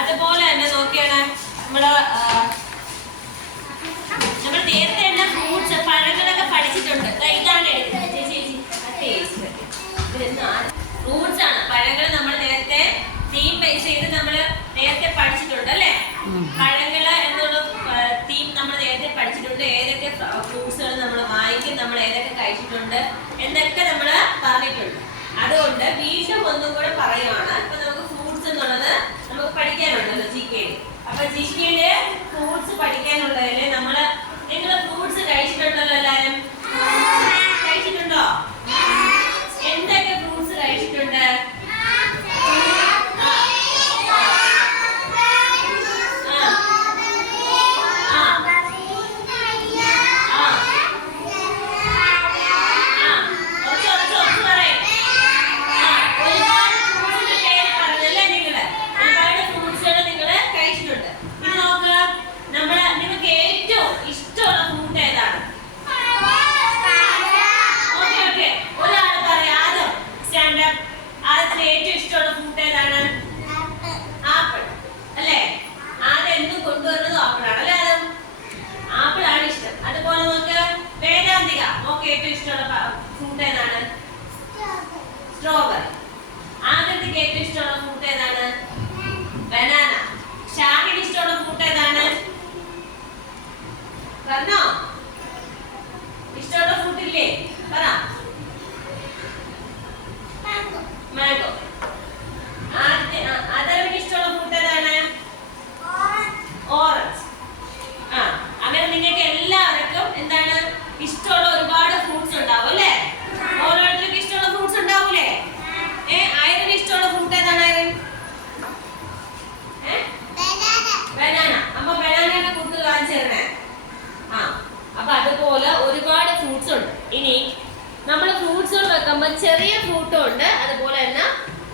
അതുപോലെ തന്നെ നോക്കിയാണ് നമ്മൾ നേരത്തെ തന്നെ ഫ്രൂട്ട്സ് പഴങ്ങളൊക്കെ പഠിച്ചിട്ടുണ്ട്. ഇതാണ് ഫ്രൂട്ട്സ് ആണ്. പഴങ്ങൾ നമ്മൾ നേരത്തെ തീം ബേസ് ചെയ്ത് നമ്മൾ നേരത്തെ പഠിച്ചിട്ടുണ്ട് അല്ലേ? പഴങ്ങള് എന്നുള്ള തീം നമ്മൾ നേരത്തെ പഠിച്ചിട്ടുണ്ട്. ഏതൊക്കെ ഫ്രൂട്ട്സുകൾ നമ്മൾ വാങ്ങിക്കും, നമ്മൾ ഏതൊക്കെ കഴിച്ചിട്ടുണ്ട് എന്നൊക്കെ നമ്മൾ പറഞ്ഞിട്ടുണ്ട്. അതുകൊണ്ട് വീണ്ടും ഒന്നും കൂടെ പറയുവാണ്. ഇപ്പൊ നമുക്ക് ഫ്രൂട്ട്സ് എന്നുള്ളത് നമുക്ക് പഠിക്കാനുണ്ടല്ലോ GK. അപ്പൊ GK-യില് ഫ്രൂട്ട്സ് പഠിക്കാനുള്ളതില് നിങ്ങൾ ഫ്രൂട്ട്സ് കഴിച്ചിട്ടുണ്ടല്ലോ എല്ലാരും? കഴിച്ചിട്ടുണ്ടോ? എന്തൊക്കെ ഫ്രൂട്ട്സ് കഴിച്ചിട്ടുണ്ട്? സ്ട്രോബെറി. ആദ്യത്തെ ഏറ്റവും ഇഷ്ടമുള്ള ഫ്രൂട്ട് ഏതാണ്? ബനാന. ഷാഹിന് ഇഷ്ടമുള്ള ഫ്രൂട്ട് ഏതാണ്? പറഞ്ഞോ, ഇഷ്ടമുള്ള ഫ്രൂട്ട് ഇല്ലേ? പറ. മാംഗോ. അതരവിന് ഇഷ്ടമുള്ള ഫ്രൂട്ട് ഏതാണ്? ഓറഞ്ച്. അങ്ങനെ നിങ്ങൾക്ക് എല്ലാവർക്കും എന്താണ് ഇഷ്ടമുള്ള ഒരുപാട് ഫ്രൂട്ട്സ് ഉണ്ടാവും അല്ലേ? ഓരോരുത്തർക്കും ഇഷ്ടമുള്ള ഫ്രൂട്ട്സ് ഉണ്ടാവൂലേ? ഐറിന് ഇഷ്ടമുള്ള ഫ്രൂട്ട് ഏതാണ്? Irene banana. അപ്പൊ ബനാനയുടെ കൂടുതൽ കാണിച്ചു തരണേ. അപ്പൊ അതുപോലെ ഒരുപാട് ഫ്രൂട്ട്സ് ഉണ്ട്. ഇനി നമ്മൾ ഫ്രൂട്ട്സുകൾ വെക്കുമ്പോൾ ചെറിയ ഫ്രൂട്ടും ഉണ്ട്, അതുപോലെ തന്നെ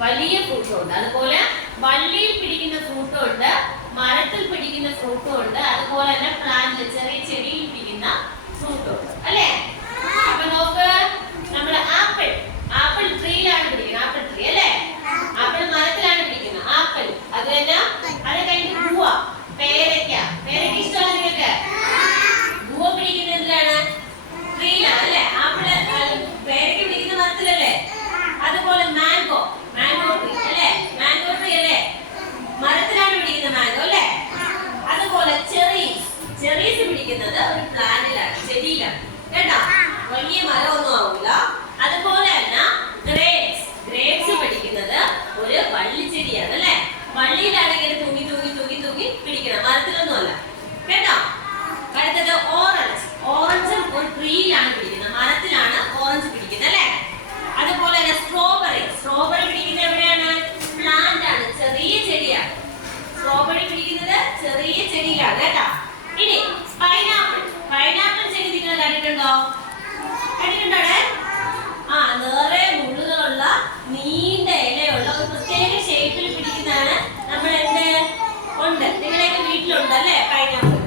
വലിയ ഫ്രൂട്ടും ഉണ്ട്. അതുപോലെ വള്ളിയിൽ പിടിക്കുന്ന ഫ്രൂട്ടും ഉണ്ട്, മരത്തിൽ പിടിക്കുന്ന ഫ്രൂട്ടും ഉണ്ട്, അതുപോലെ തന്നെ പ്ലാന്റിൽ ചെറിയ ചെടിയിൽ പിടിക്കുന്ന ഫ്രൂട്ടും ഉണ്ട് അല്ലേ? അപ്പൊ നോക്ക്, നമ്മൾ ആപ്പിൾ ട്രീയിലാണ് പിടിക്കുന്നത്. ആപ്പിൾ ട്രീ അല്ലേ? ആപ്പിൾ മരത്തിലാണ് പിടിക്കുന്നത്. ആപ്പിൾ അത് തന്നെ. അത് കഴിഞ്ഞിട്ട് ഗുവ, പേരയ്ക്ക. പേരയ്ക്ക ഇഷ്ടമാണ് നിങ്ങൾക്ക്? ഗുവ പിടിക്കുന്നത് എന്തിലാണ്? ട്രീയിലാണ് അല്ലേ? ആപ്പിൾ പേരയ്ക്ക പിടിക്കുന്ന മരത്തിലല്ലേ? അതുപോലെ മാംഗോ ട്രീ അല്ലേ? മാംഗോ ട്രീ അല്ലേ? മരത്തിലാണ് പിടിക്കുന്ന മാംഗോ അല്ലേ? അതുപോലെ ചെറീസ് പിടിക്കുന്നത് ഒരു പ്ലാന്റിലാണ്, ചെടിയിലാണ് കേട്ടോ. വലിയ മരമൊന്നും ആവില്ല. അതുപോലെ തന്നെ ഗ്രേപ്സ് പിടിക്കുന്നത് ഒരു വള്ളിച്ചെടിയാണ് അല്ലേ? വള്ളിയിലാണ് ഇങ്ങനെ തൂങ്ങി പിടിക്കണം, മരത്തിലൊന്നും അല്ല കേട്ടോ. അടുത്തത് ഓറഞ്ച് ഒരു ട്രീയിലാണ് പിടിക്കുന്നത്, മരത്തിലാണ് ഓറഞ്ച് പിടിക്കുന്നത് അല്ലേ? അതുപോലെ തന്നെ സ്ട്രോബെറി പിടിക്കുന്നത് എവിടെയാണ്? പ്ലാന്റ് ആണ്, ചെറിയ ചെടിയാണ്. സ്ട്രോബെറി പിടിക്കുന്നത് ചെറിയ ചെടിയിലാണ് കേട്ടോ. ഇനി പൈനാപ്പിൾ ചെടി നിങ്ങൾ കണ്ടിട്ടുണ്ടോ? കണ്ടിട്ടുണ്ടോ? നിറയെ മുള്ളുകളുള്ള നീണ്ട ഇലയുള്ള ഒരു പ്രത്യേക ഷേപ്പിൽ പിടിക്കുന്നതാണ് നമ്മൾ ഉണ്ട്. നിങ്ങളെയൊക്കെ വീട്ടിലുണ്ട് അല്ലേ പൈനാപ്പിൾ?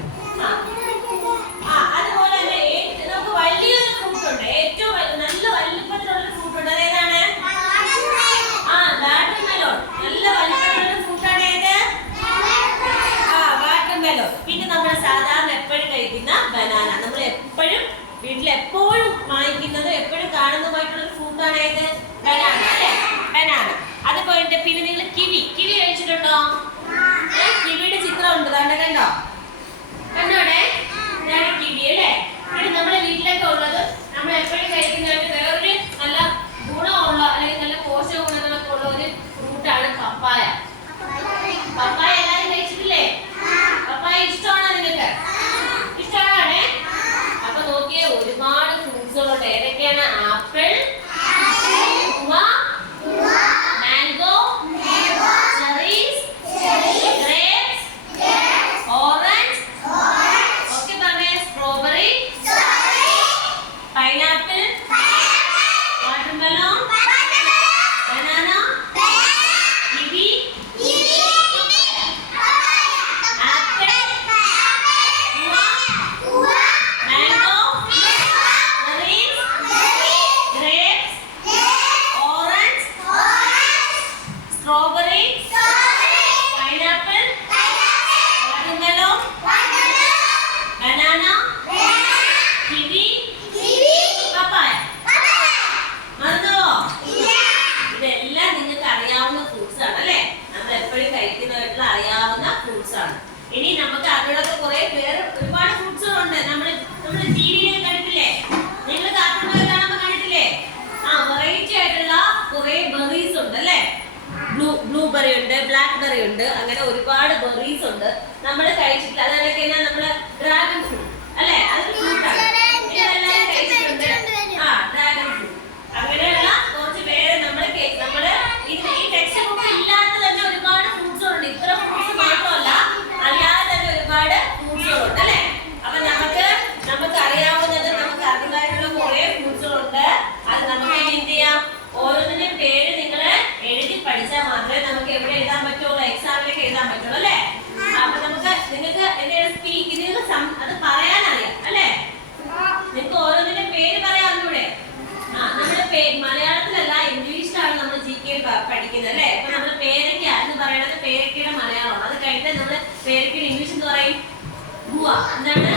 അതുപോലെ തന്നെ നമുക്ക് വലിയൊരു ഫ്രൂട്ട് ഉണ്ട്, ഏറ്റവും നല്ല വലിപ്പത്തിലുള്ള ഫ്രൂട്ട് ഉണ്ട്. അതേതാണ്? വാട്ടർമെലോൺ. നല്ല വലിപ്പത്തിലുള്ള ഫ്രൂട്ടാണ് ഏത്? വാട്ടർമെലോൺ. പിന്നെ നമ്മൾ സാധാരണ എപ്പോഴും കഴിക്കുന്ന ബനാന. നമ്മൾ എപ്പോഴും വീട്ടിൽ എപ്പോഴും വാങ്ങിക്കുന്നത്, എപ്പോഴും കാണുന്നതുമായിട്ടുള്ള ഫ്രൂട്ടാണ് ഏത്? ബനാന അല്ലേ? ബനാന. അതുപോലെ പിന്നെ നിങ്ങൾ കിവി കഴിച്ചിട്ടുണ്ടോ? കിവിയുടെ ചിത്രം ഉണ്ട്, കണ്ടോ? കണ്ടോടെ? ഇതാണ് കിവി അല്ലേ? പിന്നെ നമ്മുടെ വീട്ടിലൊക്കെ ഉള്ളത്, നമ്മൾ എപ്പോഴും കഴിക്കുന്നതായിട്ട് വേറൊരു നല്ല ഗുണമുള്ള അല്ലെങ്കിൽ നല്ല പോഷക ഗുണങ്ങളൊക്കെ ഉള്ള ഒരു ഫ്രൂട്ടാണ് പപ്പായ. പപ്പായ എല്ലാവരും കഴിച്ചിട്ടില്ലേ? പപ്പായ ഇഷ്ടമാണോ നിങ്ങൾക്ക്? ഇഷ്ടമാണേ? അപ്പൊ നോക്കിയേ, ഒരുപാട് ഫ്രൂട്ട്സുകളുണ്ട്. ഏതൊക്കെയാണ്? Apple, mango, cherries, grapes, orange, ഒക്കെ പറഞ്ഞേ. Strawberry, pineapple, watermelon, banana, kiwi, pineapple, watermelon, banana, kiwi, papaya. മറന്നുവോ? ഇതെല്ലാം നിങ്ങൾക്ക് അറിയാവുന്ന ഫ്രൂട്ട്സ് ആണ് അല്ലേ? നമ്മൾ എപ്പോഴും കഴിക്കുന്നതായിട്ടുള്ള അറിയാവുന്ന ഫ്രൂട്ട്സ് ആണ്. ഇനി നമുക്ക് അതിലൊക്കെ കുറെ വേറെ ഒരുപാട് ഫ്രൂട്ട്സുകളുണ്ട്. നമ്മള് ടിവിയിൽ കണ്ടിട്ടില്ലേ? നിങ്ങൾ കാർട്ടൂൺ കാണുമ്പോൾ കണ്ടിട്ടില്ലേ? വെറൈറ്റി ആയിട്ടുള്ള കുറെ ബെറീസ് ഉണ്ട് അല്ലേ? ബ്ലൂബെറി ഉണ്ട്, ബ്ലാക്ക് ബെറി ഉണ്ട്, അങ്ങനെ ഒരുപാട് ബെറീസ് ഉണ്ട് നമ്മൾ കഴിച്ചിട്ടില്ല. അതൊക്കെ നമ്മള് ഡ്രാഗൺ ഫ്രൂട്ട് അല്ലേ? അതൊരു ഫ്രൂട്ടാണ്. ഇതെല്ലാം കഴിച്ചിട്ടുണ്ട്. Dragon fruit. അങ്ങനെയുള്ള കുറച്ച് പേര് നമ്മള് ഈ ടെക്സ്റ്റ് ബുക്ക് ഇല്ലാത്ത തന്നെ ഒരുപാട് ഫ്രൂട്ട്സുകളുണ്ട്. ഇത്ര ഫ്രൂട്ട്സ് മാത്രമല്ല, അല്ലാതെ തന്നെ ഒരുപാട് ഫ്രൂട്ട്സുകളുണ്ട് അല്ലേ? അപ്പൊ നമുക്ക് അറിയാവുന്നത് നമുക്ക് അറിയായിട്ടുള്ള കുറെ ഫ്രൂട്ട്സുകളുണ്ട്. അത് നമുക്ക് എന്ത് ചെയ്യാം? ഓരോന്നിന്റെ പേര് നിങ്ങൾ എഴുതി പഠിച്ചാൽ മാത്രമേ നമുക്ക് എവിടെ എഴുതാൻ പറ്റുള്ളൂ, എക്സാമിലൊക്കെ എഴുതാൻ പറ്റുള്ളൂ അല്ലേ? അപ്പൊ നിങ്ങൾക്ക് അത് പറയാനറിയാം അല്ലേ? നിങ്ങൾക്ക് ഓരോന്നിന്റെ പേര് പറയാറിലൂടെ നമ്മുടെ മലയാളത്തിലല്ല ഇംഗ്ലീഷിലാണ് നമ്മൾ GK പഠിക്കുന്നത് അല്ലേ? അപ്പൊ നമ്മൾ പേരയ്ക്ക എന്ന് പറയുന്നത് പേരയ്ക്കയുടെ മലയാളം. അത് കഴിഞ്ഞിട്ട് നമ്മൾ പേരയ്ക്കയുടെ ഇംഗ്ലീഷ് എന്ന് പറയും ഗുവ. എന്താണ്?